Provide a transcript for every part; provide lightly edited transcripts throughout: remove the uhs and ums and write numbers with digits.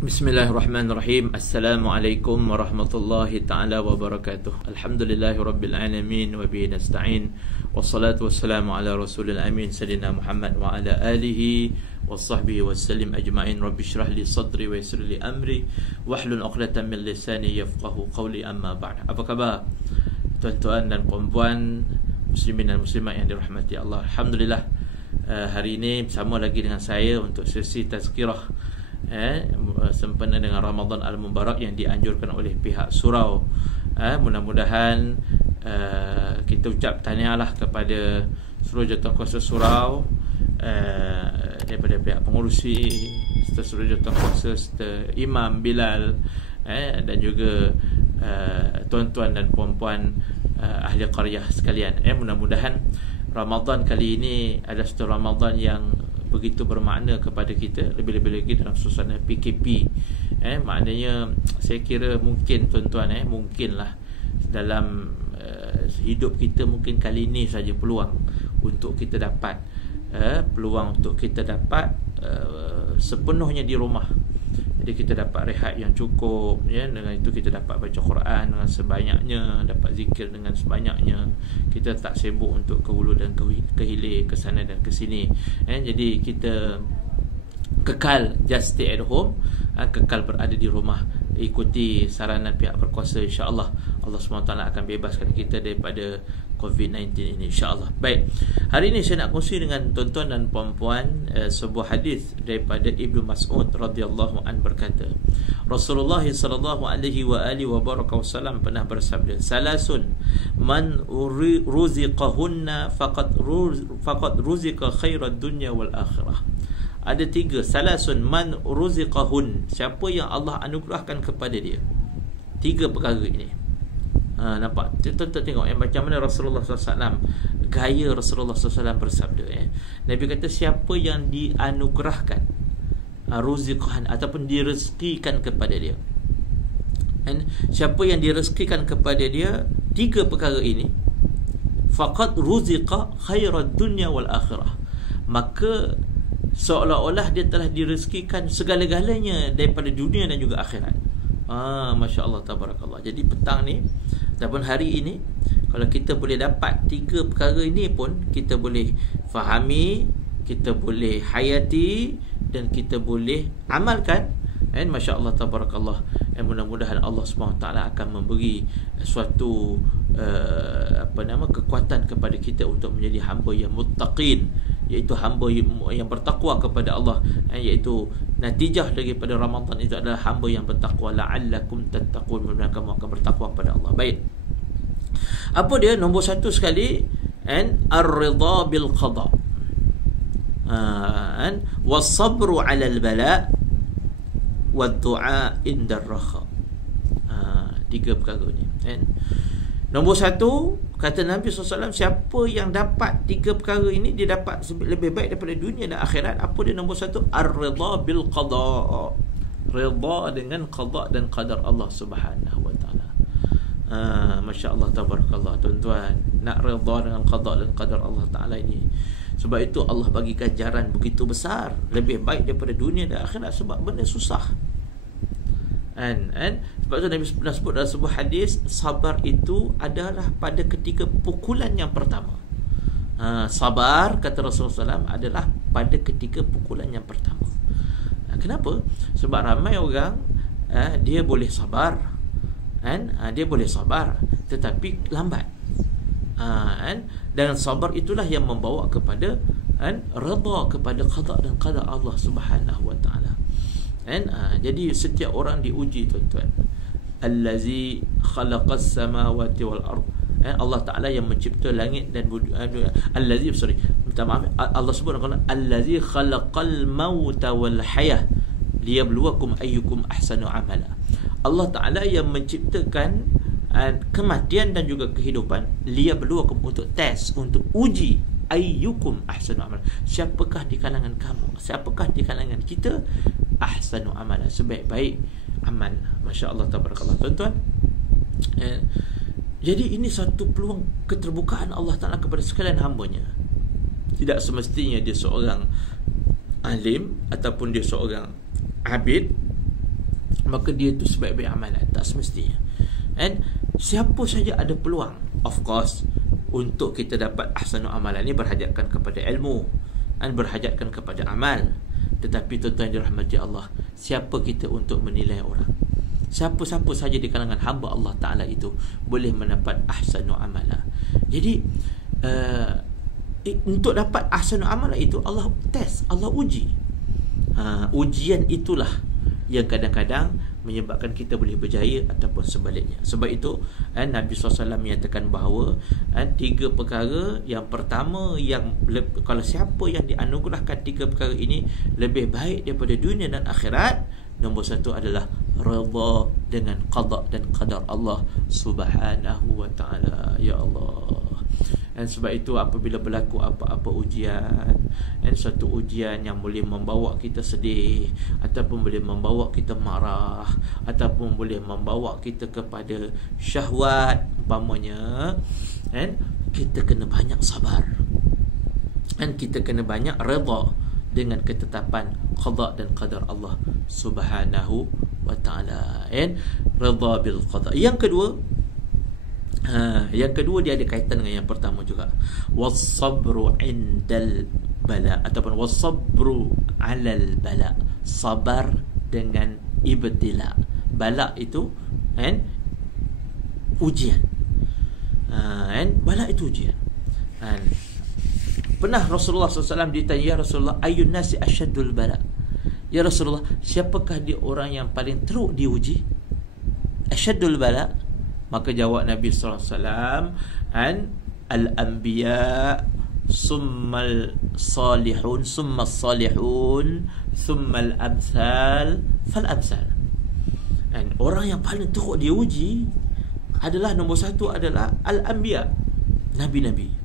Bismillahirrahmanirrahim. Assalamualaikum warahmatullahi ta'ala wabarakatuh. Alhamdulillahi rabbil alamin wa bihi nasta'in. Wassalatu wassalamu ala rasulil amin Sayyidina Muhammad wa ala alihi wa sahbihi wa sallim ajma'in. Rabbi syrah li sadri wa yassir li amri wahlul 'uqdatam min lisani yafqahu qawli, amma ba'd. Apa khabar tuan-tuan dan puan-puan, muslimin dan muslimat yang dirahmati Allah? Alhamdulillah, hari ini bersama lagi dengan saya untuk sesi tazkirah sempena dengan Ramadan Al-Mubarak yang dianjurkan oleh pihak surau. Mudah-mudahan kita ucap tahniahlah kepada seluruh jawatankuasa surau, daripada pihak pengurusi serta seluruh jawatankuasa serta Imam Bilal, dan juga tuan-tuan dan puan-puan ahli qaryah sekalian. Mudah-mudahan Ramadan kali ini adalah satu Ramadan yang begitu bermakna kepada kita, lebih-lebih lagi dalam suasana PKP. Maknanya saya kira mungkin tuan-tuan, mungkinlah dalam hidup kita mungkin kali ini saja peluang untuk kita dapat sepenuhnya di rumah. Jadi kita dapat rehat yang cukup, dengan itu kita dapat baca Quran dengan sebanyaknya, dapat zikir dengan sebanyaknya. Kita tak sibuk untuk ke hulu dan ke hilir, ke sana dan ke sini. Jadi kita kekal just stay at home, kekal berada di rumah, ikuti saranan pihak berkuasa. InsyaAllah Allah SWT akan bebaskan kita daripada COVID-19 ini, insyaAllah. Baik, hari ini saya nak kongsi dengan tuan-tuan dan puan-puan sebuah hadis daripada Ibnu Mas'ud radhiyallahu an berkata, Rasulullah sallallahu alaihi wa alihi wa baraka wasallam pernah bersabda, salasun man ruziqahunna faqad ruzika khairad dunya wal akhirah. Ada tiga, salasun man ruziqahun, siapa yang Allah anugerahkan kepada dia. Tiga perkara ini. Nampak? Tuan-tuan tengok macam mana Rasulullah SAW, gaya Rasulullah SAW bersabda. Nabi kata siapa yang dianugerahkan ruziqahan ataupun direzekikan kepada dia, siapa yang direzekikan kepada dia tiga perkara ini, faqad ruziqa khairad dunya wal akhirah, maka seolah-olah dia telah direzekikan segala-galanya daripada dunia dan juga akhirat. Masya Allah, tabarakallah. Jadi petang ni ataupun hari ini, kalau kita boleh dapat tiga perkara ini pun, kita boleh fahami, kita boleh hayati, dan kita boleh amalkan. Masya Allah, tabarakallah. Mudah-mudahan Allah SWT akan memberi suatu kekuatan kepada kita untuk menjadi hamba yang muttaqin, iaitu hamba yang bertakwa kepada Allah, iaitu natijah daripada Ramadan itu adalah hamba yang bertakwa. La'allakum tattaqun, mudah-mudahan kamu akan bertakwa kepada Allah. Baik, apa dia? Nombor satu sekali, ar-ridha bil qada, was-sabru 'ala al-bala, wad-du'a inda ar-rakha. Tiga perkara ni. Nombor satu, kata Nabi SAW, siapa yang dapat tiga perkara ini, dia dapat lebih baik daripada dunia dan akhirat. Apa dia? Nombor satu, ar-ridha bil qada, ridha dengan qada dan qadar Allah Subhanahu wa ta'ala. Masya Allah, tabarakallah. Tuan-tuan, nak ridha dengan qada dan qadar Allah Ta'ala ini, sebab itu Allah bagi ganjaran begitu besar, lebih baik daripada dunia dan akhirat, sebab benda susah. Sebab itu Nabi pernah sebut dalam sebuah hadis, sabar itu adalah pada ketika pukulan yang pertama. Sabar, kata Rasulullah SAW, adalah pada ketika pukulan yang pertama. Kenapa? Sebab ramai orang dia boleh sabar, dia boleh sabar tetapi lambat. Dan sabar itulah yang membawa kepada redha kepada qada dan qadar Allah Subhanahu wa ta'ala. Jadi setiap orang diuji, tuan-tuan. Allazi khalaqas samawati wal ard, Allah Ta'ala yang mencipta langit dan Allah sebut allazi khalaqal mauta wal hayah liyabluwakum ayyukum ahsanu amala. Allah Ta'ala yang menciptakan kematian dan juga kehidupan, liyabluwakum, untuk tes, untuk uji, ayyukum ahsanu amala, siapakah di kalangan kamu, siapakah di kalangan kita ahsanu amala, sebaik-baik amal. Masya Allah, tabarakallah. Tuan-tuan, jadi ini satu peluang keterbukaan Allah Ta'ala kepada sekalian hambanya. Tidak semestinya dia seorang alim ataupun dia seorang abid maka dia tu sebaik-baik amalan. Tak semestinya. And siapa saja ada peluang, of course, untuk kita dapat ahsanul amalan ni berhajatkan kepada ilmu dan berhajatkan kepada amal. Tetapi tuan-tuan yang dirahmati Allah, siapa kita untuk menilai orang? Siapa-siapa saja di kalangan hamba Allah Ta'ala itu boleh mendapat ahsanul amalan. Jadi untuk dapat ahsanul amalan itu Allah test, Allah uji. Ujian itulah yang kadang-kadang menyebabkan kita boleh berjaya ataupun sebaliknya. Sebab itu Nabi SAW menyatakan bahawa 3 perkara. Yang pertama, yang kalau siapa yang dianugerahkan 3 perkara ini lebih baik daripada dunia dan akhirat, nombor 1 adalah redha dengan qada dan qadar Allah Subhanahu wa ta'ala. Ya Allah. Dan sebab itu apabila berlaku apa-apa ujian, satu ujian yang boleh membawa kita sedih, ataupun boleh membawa kita marah, ataupun boleh membawa kita kepada syahwat umpamanya, kita kena banyak sabar, dan kita kena banyak redha dengan ketetapan qada dan qadar Allah Subhanahu wa ta'ala. Redha bil qada. Yang kedua dia ada kaitan dengan yang pertama juga. Was-sabru indal bala, ataupun was-sabru alal bala. Sabar dengan ibtila. Bala itu ujian. Bala itu ujian. Pernah Rasulullah SAW ditanya, ya Rasulullah, ayyun nasi asyaddul bala? Ya Rasulullah, siapakah dia orang yang paling teruk diuji? Asyaddul bala. Maka jawab Nabi SAW, al-anbiya summal salihun summal salihun summal amsal fal amsal. Orang yang paling teruk diuji adalah, nombor 1 adalah al-anbiya, nabi-nabi.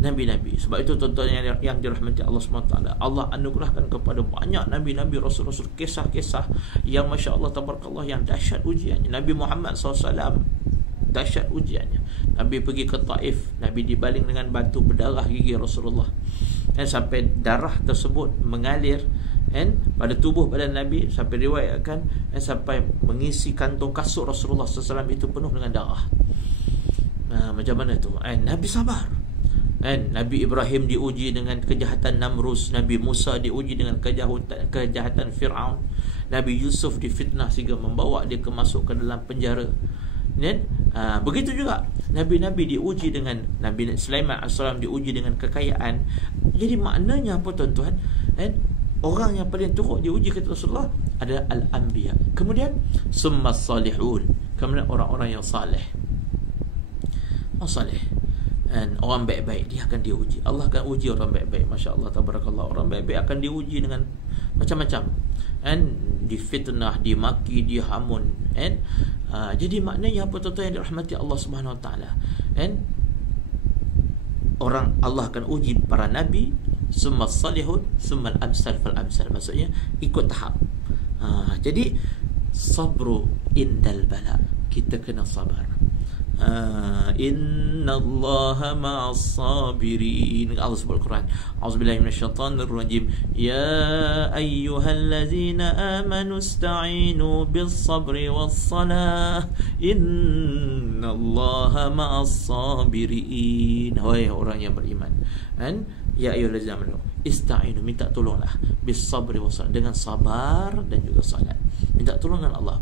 Nabi-nabi. Sebab itu tuan-tuan yang dirahmati Allah SWT, Allah anugerahkan kepada banyak nabi-nabi, rasul-rasul, kisah-kisah yang Masya Allah tabarakallah, yang dahsyat ujiannya. Nabi Muhammad SAW dahsyat ujiannya. Nabi pergi ke Taif, Nabi dibaling dengan batu berdarah gigi Rasulullah, sampai darah tersebut mengalir pada tubuh badan Nabi, sampai riwayatkan sampai mengisi kantung kasut Rasulullah SAW itu penuh dengan darah. Macam mana tu? Nabi sabar. Nabi Ibrahim diuji dengan kejahatan Namrus, Nabi Musa diuji dengan kejahatan Fir'aun, Nabi Yusuf difitnah sehingga membawa dia masuk ke dalam penjara. Begitu juga Nabi-Nabi diuji dengan, Nabi Sulaiman AS diuji dengan kekayaan. Jadi maknanya apa tuan-tuan? Orang yang paling teruk diuji kata Rasulullah adalah al-anbiya. Kemudian summas salihun, kemudian orang-orang yang saleh. Saleh, orang baik-baik dia akan diuji. Allah akan uji orang baik-baik. Masya Allah tabarakallah. Orang baik-baik akan diuji dengan macam-macam, difitnah, dimaki, dihamun. Jadi maknanya apa tuan-tuan yang dirahmati Allah Subhanahu wa ta'ala? Orang Allah akan uji para nabi, summa salihun summa al-amsal fal amsal. Maksudnya ikut tahap. Jadi sabru indal bala, kita kena sabar. Innallaha ma'as sabirin. Allah sebut Al-Quran, a'udzubillahi minasyaitonir rajim, ya ayyuhallazina amanu ista'inu bis sabri was salah innallaha ma'as sabirin. Wahai orang yang beriman, ya ayyuhallazina amanu ista'inu, minta tolonglah, bis sabri was salah, dengan sabar dan juga salat. Minta tolong dengan Allah.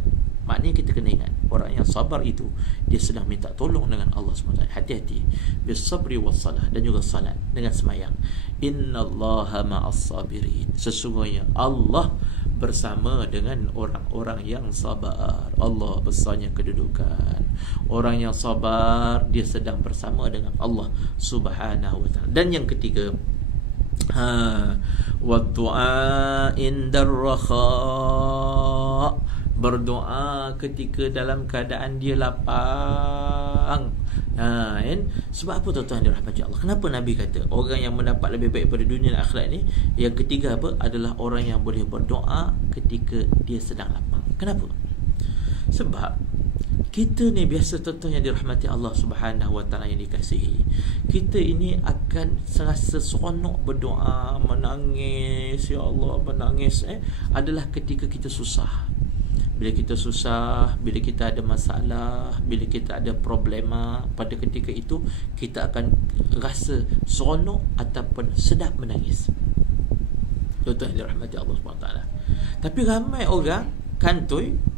Maknanya kita kena ingat, orang yang sabar itu dia sedang minta tolong dengan Allah SWT. Hati-hati. Bisabri wassalah, dan juga salat dengan semayang. Innallaha ma'as sabirin. Sesungguhnya Allah bersama dengan orang-orang yang sabar. Allah besarnya kedudukan. Orang yang sabar dia sedang bersama dengan Allah Subhanahu wa ta'ala. Dan yang ketiga, wa du'a indar rakha, berdoa ketika dalam keadaan dia lapang. Sebab apa tuan-tuan dirahmati Allah? Kenapa Nabi kata orang yang mendapat lebih baik pada dunia dan akhirat ni, yang ketiga apa? Adalah orang yang boleh berdoa ketika dia sedang lapang. Kenapa? Sebab Kita ni biasa tuan-tuan yang dirahmati Allah Subhanahu wa taala yang dikasihi. Kita ini akan serasa seronok berdoa, menangis, ya Allah, menangis adalah ketika kita susah. Bila kita susah, bila kita ada masalah, bila kita ada problema, pada ketika itu kita akan rasa seronok ataupun sedap menangis. Tuan-tuan yang dirahmati Allah Subhanahu wa taala. Tapi ramai orang kantoi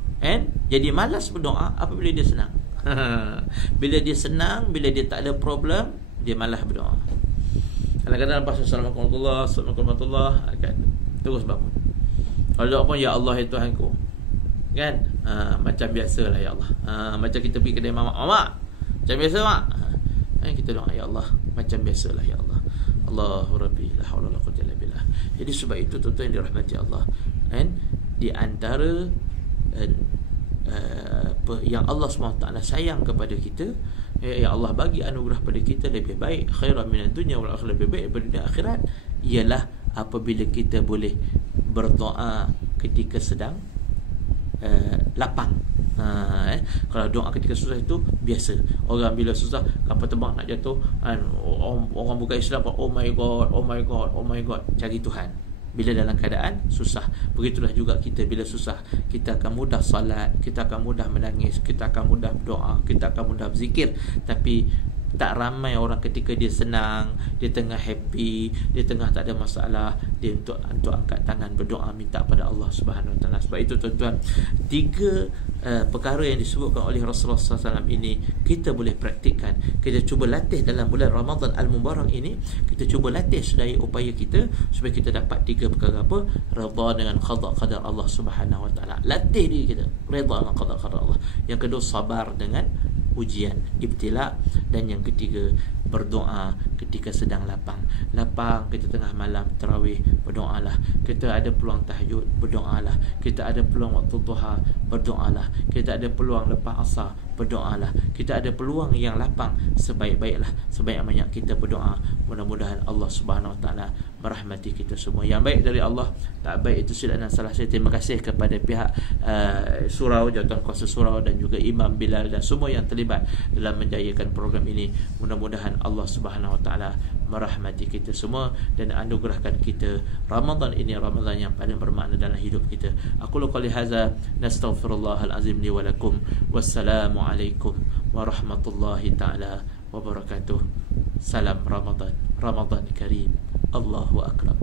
jadi malas berdoa apabila dia senang. Bila dia senang, bila dia tak ada problem, dia malas berdoa. Kadang-kadang lepas Assalamualaikum warahmatullahi kan, terus bangun. Kalau doa pun, ya Allah ya Tuhanku, kan, macam biasalah ya Allah. Macam kita pergi kedai mamak, macam biasa mak, kita doa ya Allah macam biasalah ya Allah. Allahu Rabbi la haula wala quwwata illa billah. Jadi sebab itu tuan-tuan yang dirahmati Allah, di antara yang Allah SWT sayang kepada kita, ya Allah bagi anugerah pada kita lebih baik, khairan minad dunya wal akhirah, lebih baik daripada dunia akhirat, ialah apabila kita boleh berdoa ketika sedang lapang. Kalau doa ketika susah itu biasa. Orang bila susah kapal terbang nak jatuh, orang bukan Islam, oh my god, oh my god, oh my god, cari Tuhan. Bila dalam keadaan susah, begitulah juga kita bila susah, kita akan mudah salat, kita akan mudah menangis, kita akan mudah berdoa, kita akan mudah berzikir. Tapi tak ramai orang ketika dia senang, dia tengah happy, dia tengah tak ada masalah, dia untuk angkat tangan berdoa minta pada Allah Subhanahu Wa Taala. Sebab itu tuan-tuan, 3 perkara yang disebutkan oleh Rasulullah SAW ini kita boleh praktikkan. Kita cuba latih dalam bulan Ramadan Al-Mubarak ini. Kita cuba latih sedaya upaya kita supaya kita dapat 3 perkara apa? Redha dengan qada qadar Allah Subhanahu Wa Taala. Latih diri kita redha dengan qada qadar Allah. Yang kedua, sabar dengan ujian, ibtila. Dan yang ketiga, berdoa ketika sedang lapang. Kita tengah malam tarawih, berdoalah. Kita ada peluang tahajud, berdoalah. Kita ada peluang waktu duha, berdoalah. Kita ada peluang lepas asar, berdoalah. Kita ada peluang yang lapang, sebaik-baiklah, sebaik-banyak kita berdoa. Mudah-mudahan Allah Subhanahu Wa Taala merahmati kita semua. Yang baik dari Allah, tak baik itu silap dan salah saya. Terima kasih kepada pihak surau, jawatan kuasa surau, dan juga Imam Bilal dan semua yang terlibat dalam menjayakan program ini. Mudah-mudahan Allah Subhanahu Wa Taala merahmati kita semua dan anugerahkan kita Ramadan ini Ramadan yang paling bermakna dalam hidup kita. Aku qouli hadza, nastaghfirullahal azim li wa lakum. Wassalamu alaikum warahmatullahi taala wabarakatuh. Salam Ramadan, Ramadan Karim. Allahu akbar.